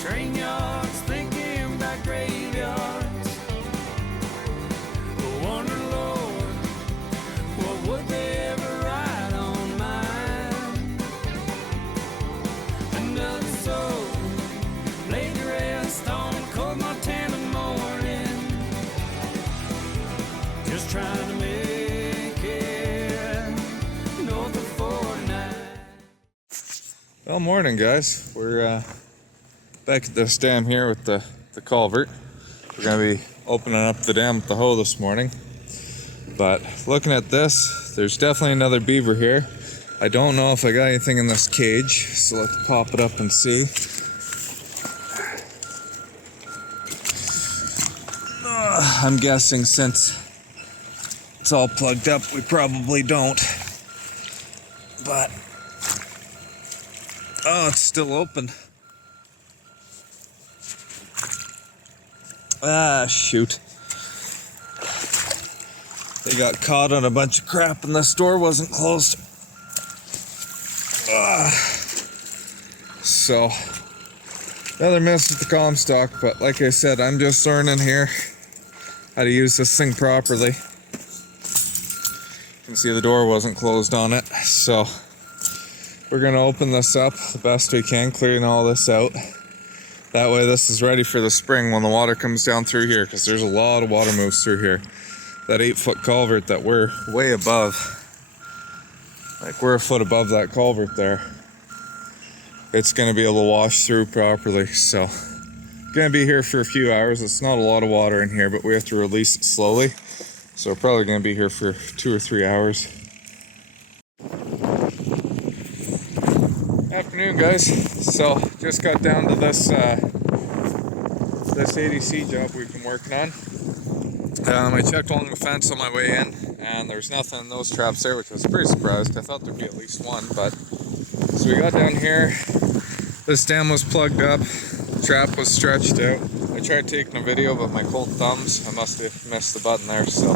train yards, thinking about graveyards. I wonder, Lord, what would they ever write on mine? Another soul laid to rest on cold Montana morning, just trying to make it north of 49. Well, morning guys. We're back at this dam here with the culvert. We're gonna be opening up the dam with the hoe this morning. But looking at this, there's definitely another beaver here. I don't know if I got anything in this cage, so let's pop it up and see. I'm guessing since it's all plugged up, we probably don't. But oh, it's still open. Ah, shoot. They got caught on a bunch of crap and this door wasn't closed. So, another miss with the Comstock, but like I said, I'm just learning here how to use this thing properly. You can see the door wasn't closed on it, so we're gonna open this up the best we can, clearing all this out. That way this is ready for the spring when the water comes down through here, because there's a lot of water moves through here. That 8-foot culvert that we're way above, like we're a foot above that culvert there, it's gonna be able to wash through properly. So gonna be here for a few hours. It's not a lot of water in here, but we have to release it slowly, so we're probably gonna be here for 2 or 3 hours. Afternoon guys. So just got down to this ADC job we've been working on. I checked along the fence on my way in and there's nothing in those traps there, which I was pretty surprised. I thought there'd be at least one, but so we got down here. This dam was plugged up, the trap was stretched out. I tried taking a video, but my cold thumbs, I must have missed the button there, so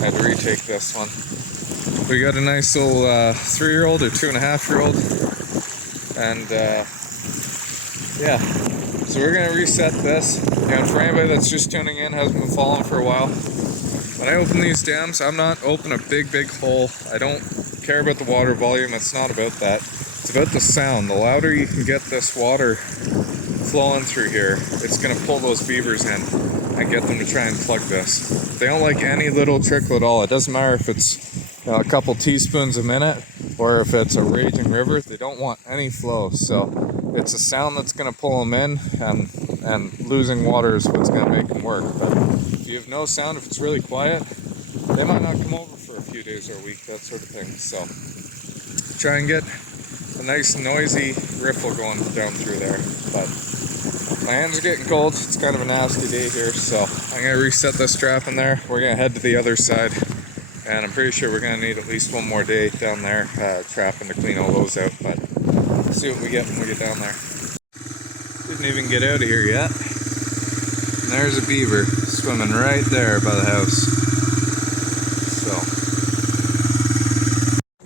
I had to retake this one. We got a nice little 3-year-old or 2.5-year-old. And yeah, so we're gonna reset this. You know, for anybody that's just tuning in, hasn't been following for a while, when I open these dams, I'm not opening a big hole. I don't care about the water volume. It's not about that. It's about the sound. The louder you can get this water flowing through here, it's gonna pull those beavers in and get them to try and plug this. They don't like any little trickle at all. It doesn't matter if it's a couple teaspoons a minute or if it's a raging river. They don't want any flow. So it's a sound that's going to pull them in, and losing water is what's going to make them work. But if you have no sound, if it's really quiet, they might not come over for a few days or a week, that sort of thing. So try and get a nice noisy riffle going down through there. But my hands are getting cold. It's kind of a nasty day here, so I'm going to reset this trap in there. We're going to head to the other side. And I'm pretty sure we're going to need at least one more day down there trapping to clean all those out, but let's see what we get when we get down there. Didn't even get out of here yet. And there's a beaver swimming right there by the house. So,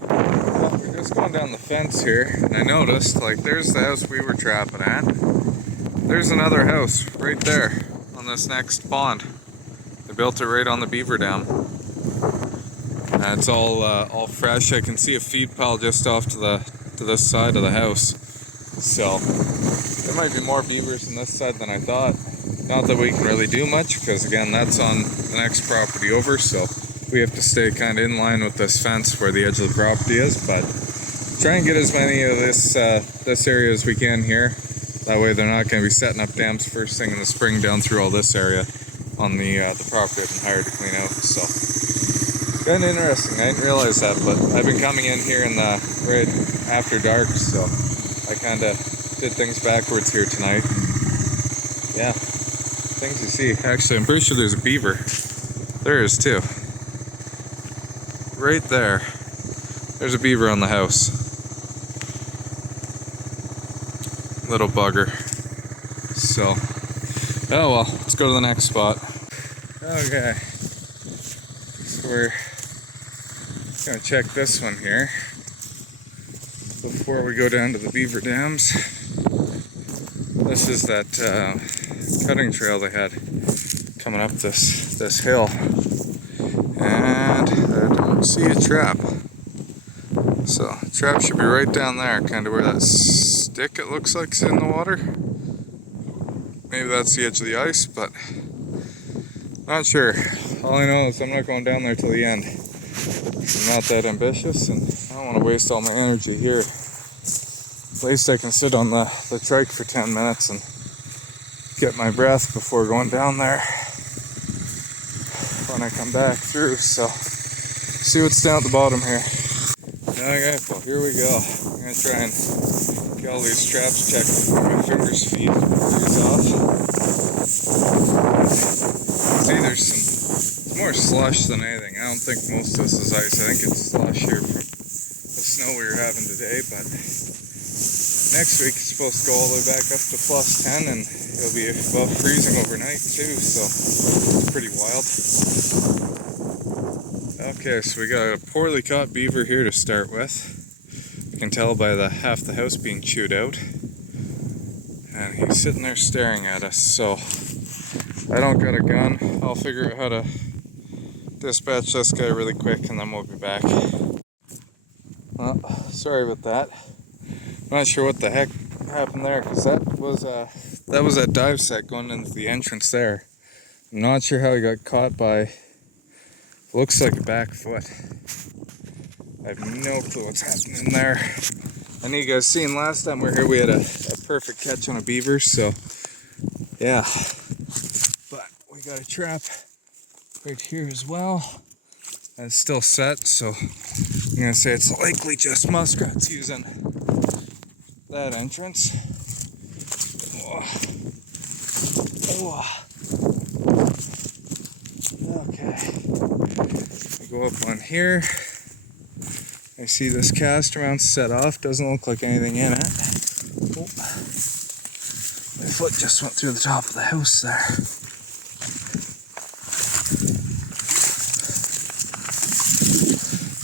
well, we're just going down the fence here, and I noticed, like, there's the house we were trapping at. There's another house right there on this next pond. They built it right on the beaver dam. And it's all fresh. I can see a feed pile just off to this side of the house. So there might be more beavers on this side than I thought. Not that we can really do much, because again, that's on the next property over. So we have to stay kind of in line with this fence where the edge of the property is. But try and get as many of this area as we can here. That way they're not going to be setting up dams first thing in the spring down through all this area on the property I've been hired to clean out. So. Kind of interesting. I didn't realize that, but I've been coming in here in the right after dark, so I kind of did things backwards here tonight. Yeah, things you see. Actually, I'm pretty sure there's a beaver. There is too. Right there. There's a beaver on the house. Little bugger. So, oh well, let's go to the next spot. Okay. So we're gonna check this one here before we go down to the beaver dams. This is that cutting trail they had coming up this hill, and I don't see a trap. So the trap should be right down there, kind of where that stick it looks like is in the water. Maybe that's the edge of the ice, but not sure. All I know is I'm not going down there till the end. I'm not that ambitious, and I don't want to waste all my energy here. At least I can sit on the trike for 10 minutes and get my breath before going down there when I come back through. So, see what's down at the bottom here. Okay, well, here we go. I'm going to try and get all these traps checked before my fingers feed off. See, there's it's more slush than anything. I don't think most of this is ice. I think it's slush here from the snow we were having today, but next week it's supposed to go all the way back up to +10, and it'll be above freezing overnight too, so it's pretty wild. Okay, so we got a poorly caught beaver here to start with. You can tell by the half the house being chewed out. And he's sitting there staring at us, so I don't got a gun. I'll figure out how to dispatch this guy really quick, and then we'll be back. Well, sorry about that. Not sure what the heck happened there, because that was a dive set going into the entrance there. I'm not sure how he got caught by, looks like a back foot. I have no clue what's happening there. I know you guys seen last time we were here we had a perfect catch on a beaver, so yeah. But we got a trap right here as well. And it's still set, so I'm gonna say it's likely just muskrats using that entrance. Oh. Okay. I go up on here. I see this cast around set off. Doesn't look like anything in it. Oh. My foot just went through the top of the house there.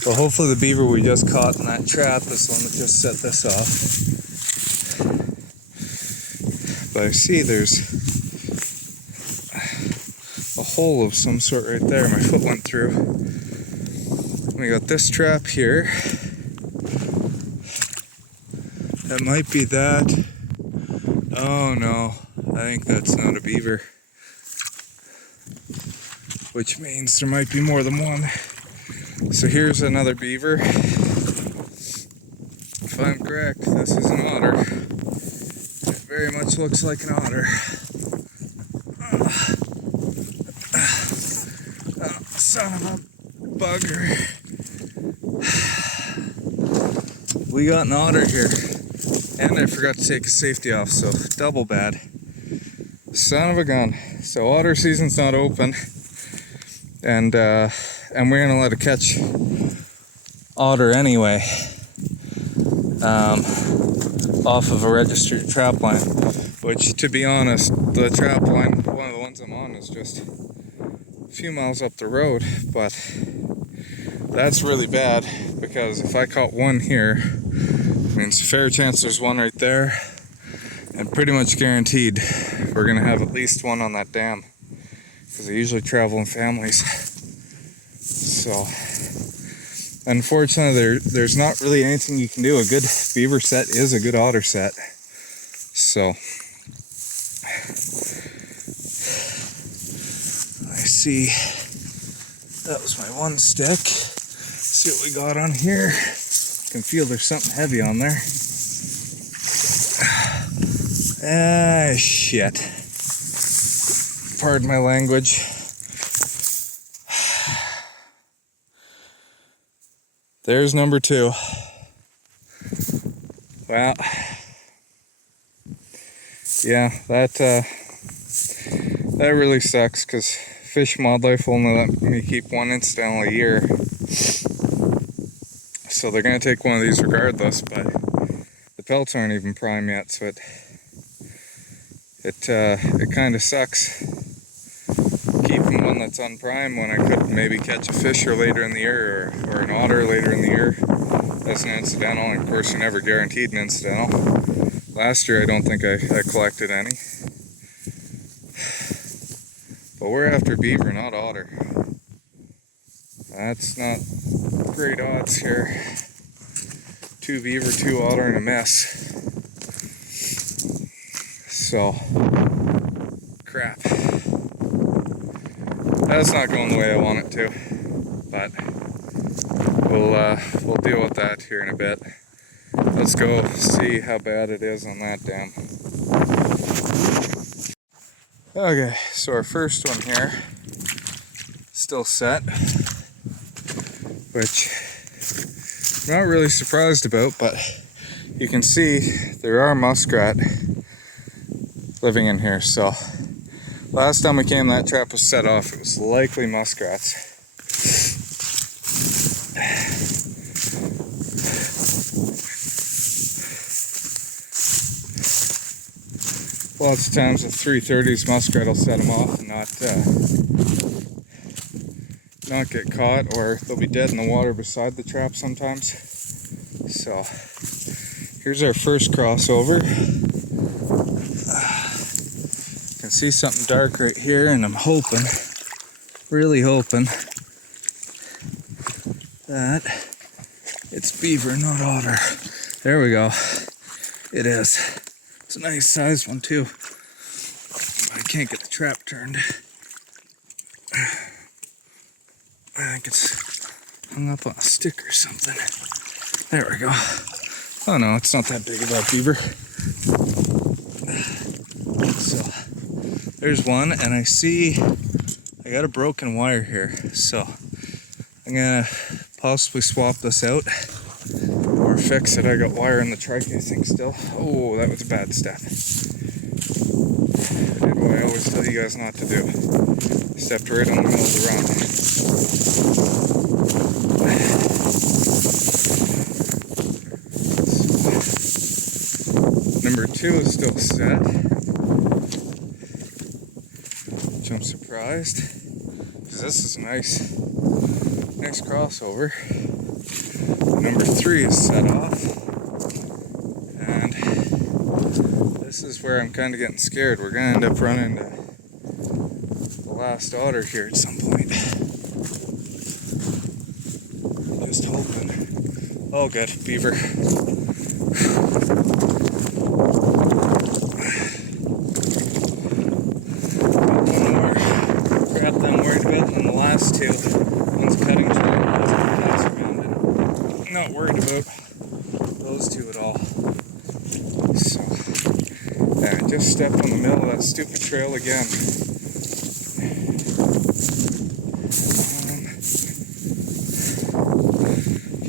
So hopefully the beaver we just caught in that trap is the one that just set this off. But I see there's a hole of some sort right there. My foot went through. We got this trap here. That might be that. Oh no, I think that's not a beaver. Which means there might be more than one. So here's another beaver. If I'm correct, this is an otter. It very much looks like an otter. Oh, son of a bugger. We got an otter here. And I forgot to take a safety off, so double bad. Son of a gun. So otter season's not open. And we're gonna let it catch otter anyway. Off of a registered trap line. Which, to be honest, the trap line, one of the ones I'm on, is just a few miles up the road. But that's really bad, because if I caught one here, it means a fair chance there's one right there, and pretty much guaranteed we're gonna have at least one on that dam, because they usually travel in families. So unfortunately there's not really anything you can do. A good beaver set is a good otter set. So I see that was my one stick. See what we got on here. Can feel there's something heavy on there. Ah, shit. Pardon my language. There's number 2. Well, yeah, that really sucks, because Fish and Wildlife only let me keep one incidental a year. So they're going to take one of these regardless, but the pelts aren't even prime yet, so it kind of sucks keeping one that's on prime when I could maybe catch a fisher later in the year, or an otter later in the year as an incidental. And of course, you're never guaranteed an incidental. Last year I don't think I collected any. But we're after beaver, not otter. That's not great odds here. 2 beaver, 2 otter, and a miss. So, crap. That's not going the way I want it to. But we'll deal with that here in a bit. Let's go see how bad it is on that dam. Okay, so our first one here, still set, which I'm not really surprised about, but you can see there are muskrat living in here. So last time we came, that trap was set off. It was likely muskrats. Lots of times with 330s, muskrat will set them off and not get caught, or they'll be dead in the water beside the trap sometimes. So here's our first crossover. Can see something dark right here, and I'm hoping, really hoping, that it's beaver, not otter. There we go. It is. It's a nice sized one too. I can't get the trap turned. I think it's hung up on a stick or something. There we go. Oh no, it's not that big of a beaver. So there's one, and I see I got a broken wire here. So I'm gonna possibly swap this out or fix it. I got wire in the trike, I think, still. Oh, that was a bad step. I did what I always tell you guys not to do. Stepped right on the middle of the run. Number 2 is still set, which I'm surprised, because this is a nice crossover. Number 3 is set off, and this is where I'm kind of getting scared. We're going to end up running into the last otter here at some point. Just hoping. Oh good, beaver. One more crap that I'm worried about, and the last 2, one's cutting trail, one's gonna pass around it. I'm not worried about those 2 at all. So, yeah, I just stepped on the middle of that stupid trail again.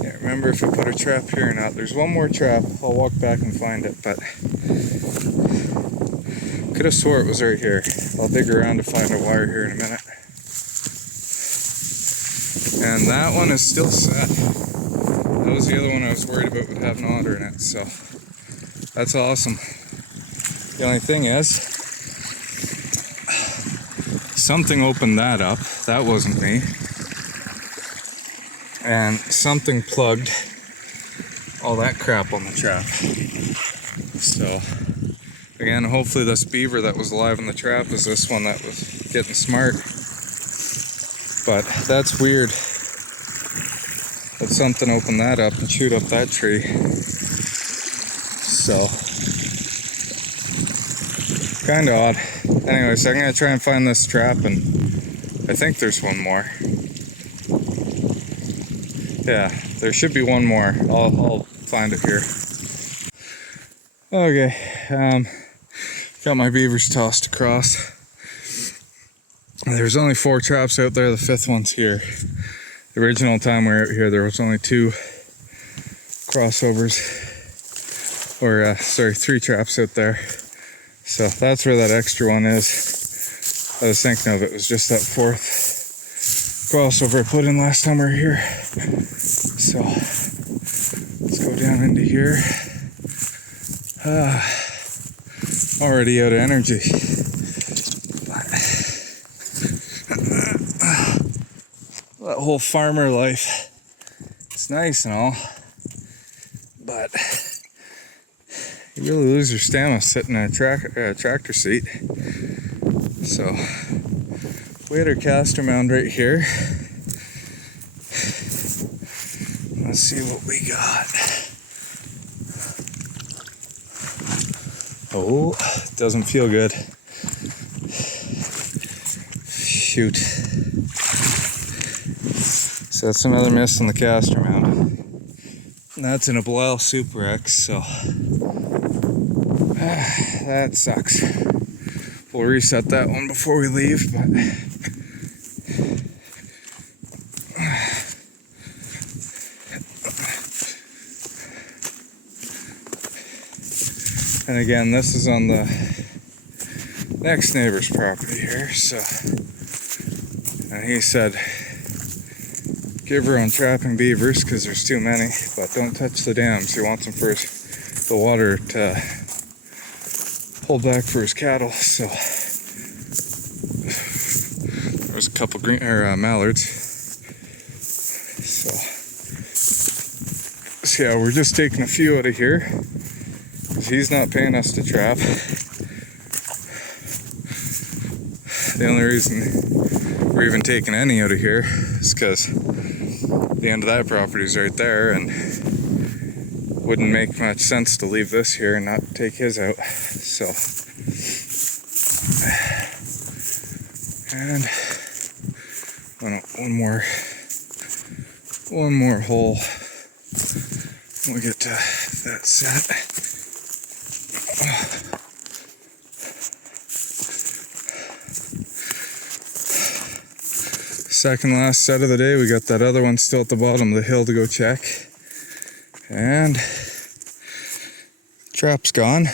Can't remember if I put a trap here or not. There's one more trap. I'll walk back and find it, but could have swore it was right here. I'll dig around to find a wire here in a minute. And that one is still set. That was the other one I was worried about would have an otter in it, so that's awesome. The only thing is, something opened that up. That wasn't me. And something plugged all that crap on the trap. So, again, hopefully this beaver that was alive in the trap is this one that was getting smart. But that's weird that something opened that up and chewed up that tree. So, kind of odd. Anyways, I'm going to try and find this trap, and I think there's one more. Yeah, there should be one more. I'll find it here. Okay, got my beavers tossed across. There's only 4 traps out there, the 5th one's here. The original time we were out here, there was only 2 crossovers, or 3 traps out there. So that's where that extra one is. I was thinking of it was just that 4th crossover I put in last time we were here. So let's go down into here. Already out of energy. That whole farmer life, it's nice and all, but you really lose your stamina sitting in a tractor seat. So we had our caster mound right here. Let's see what we got. Oh, doesn't feel good. Shoot. So that's another miss on the caster mound. And that's in a Belial Super X, so that sucks. We'll reset that one before we leave, but and again, this is on the next neighbor's property here, so and he said give her on trapping beavers because there's too many, but don't touch the dams. He wants them for the water to hold back for his cattle. So there's a couple green mallards. So yeah, we're just taking a few out of here because he's not paying us to trap. The only reason we're even taking any out of here is because the end of that property is right there, and wouldn't make much sense to leave this here and not take his out. So, and one more hole. We'll get to that set. Second last set of the day. We got that other one still at the bottom of the hill to go check. And trap's gone.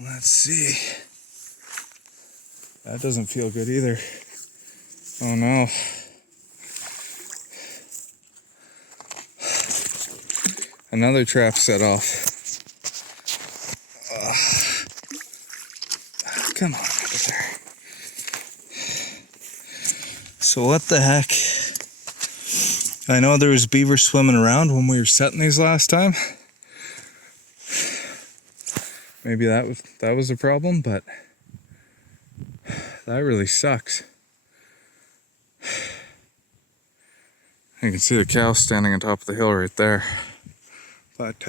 Let's see. That doesn't feel good either. Oh no. Another trap set off. Come on over there. So what the heck? I know there was beaver swimming around when we were setting these last time. Maybe that was a problem, but that really sucks. You can see the cow standing on top of the hill right there. But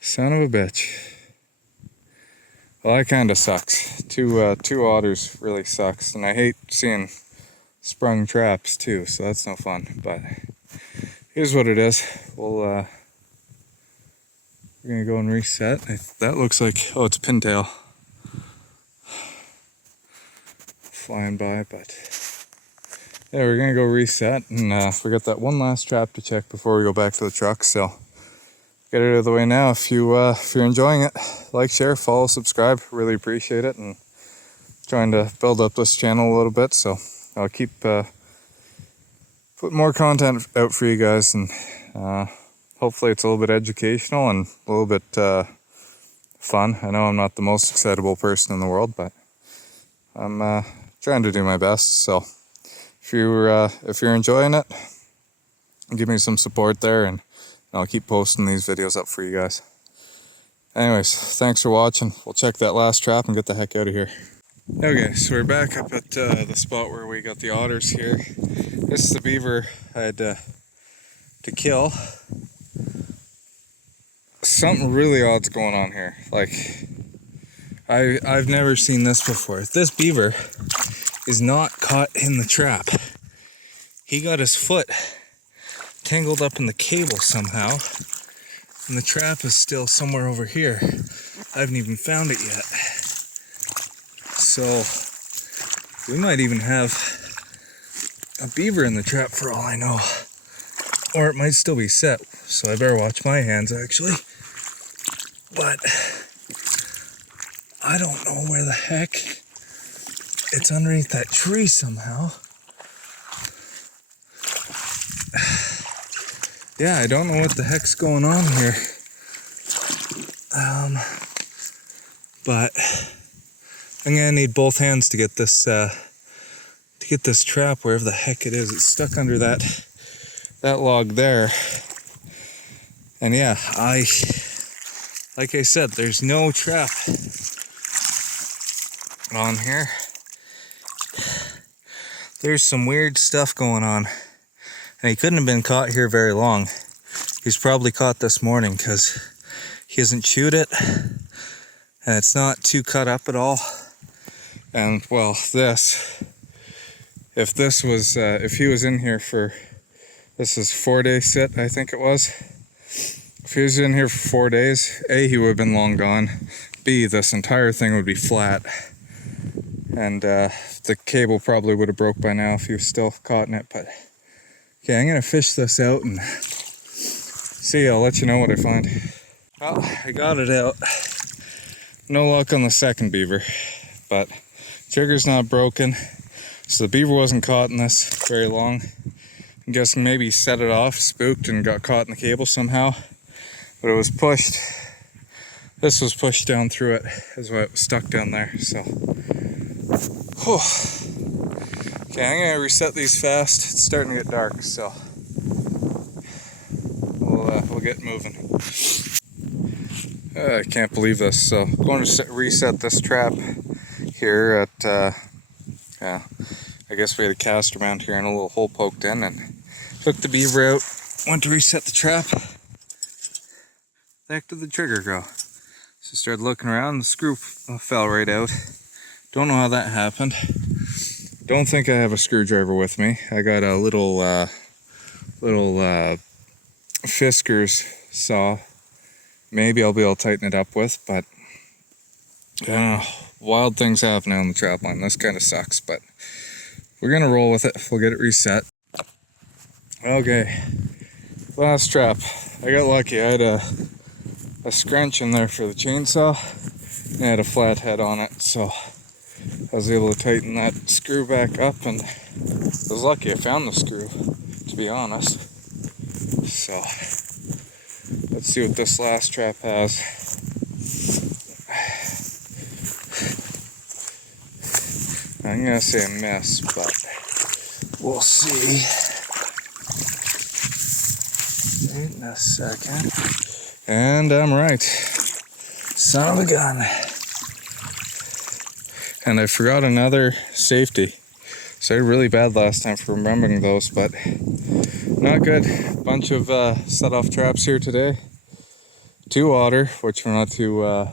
son of a bitch. Well, that kind of sucks. Two otters really sucks, and I hate seeing sprung traps too, so that's no fun. But here's what it is. We're gonna go and reset. That looks like, oh, it's a pintail flying by, but yeah, we're gonna go reset, and we got that one last trap to check before we go back to the truck. So get it out of the way now. If you're enjoying it, like, share, follow, subscribe. Really appreciate it, and trying to build up this channel a little bit, so I'll keep putting more content out for you guys, and hopefully it's a little bit educational and a little bit fun. I know I'm not the most excitable person in the world, but I'm trying to do my best. So if you're enjoying it, give me some support there, and I'll keep posting these videos up for you guys. Anyways, thanks for watching. We'll check that last trap and get the heck out of here. Okay, so we're back up at the spot where we got the otters here. This is the beaver I had to kill. Something really odd's going on here. Like, I've never seen this before. This beaver is not caught in the trap. He got his foot tangled up in the cable somehow, and the trap is still somewhere over here. I haven't even found it yet. So we might even have a beaver in the trap for all I know, or it might still be set, so I better watch my hands actually. But I don't know where the heck. It's underneath that tree somehow. Yeah, I don't know what the heck's going on here. But I'm gonna need both hands to get this trap wherever the heck it is. It's stuck under that log there, And yeah, like I said, there's no trap on here. There's some weird stuff going on. And he couldn't have been caught here very long. He's probably caught this morning because he hasn't chewed it. And it's not too cut up at all. And well, if he was in here for, this is 4-day sit, I think it was. If he was in here for 4 days, A, he would have been long gone. B, this entire thing would be flat. And the cable probably would have broke by now if he was still caught in it. But okay, I'm gonna fish this out and see. I'll let you know what I find. Well, I got it out. No luck on the second beaver, but trigger's not broken. So the beaver wasn't caught in this very long. I'm guessing maybe he set it off, spooked, and got caught in the cable somehow. But it was pushed. This was pushed down through it, is why it was stuck down there. So, whew. Okay, I'm gonna reset these fast. It's starting to get dark, so we'll get moving. I can't believe this. So, I'm going to reset this trap here at. Yeah, I guess we had a caster mount here and a little hole poked in, and took the beaver out. Went to reset the trap. The heck did the trigger go? So started looking around, the screw fell right out. Don't know how that happened. Don't think I have a screwdriver with me. I got a little Fisker's saw. Maybe I'll be able to tighten it up with, but I don't know. Wild things happen on the trap line. This kind of sucks, but we're gonna roll with it. We'll get it reset. Okay, last trap. I got lucky. I had a scrunch in there for the chainsaw. And I had a flat head on it, so I was able to tighten that screw back up, and I was lucky I found the screw, to be honest. So let's see what this last trap has. I'm gonna say a miss, but we'll see in a second. And I'm right. Son of a gun. And I forgot another safety. So I did really bad last time for remembering those, but not good. Bunch of set off traps here today. 2 otter, which we're not too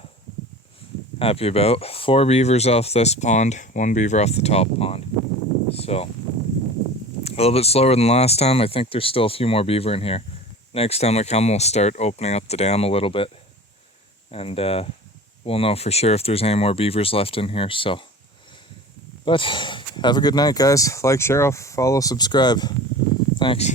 happy about. 4 beavers off this pond, 1 beaver off the top pond. So a little bit slower than last time. I think there's still a few more beaver in here. Next time I come, we'll start opening up the dam a little bit, and we'll know for sure if there's any more beavers left in here. So, but have a good night, guys. Like, share, follow, subscribe. Thanks.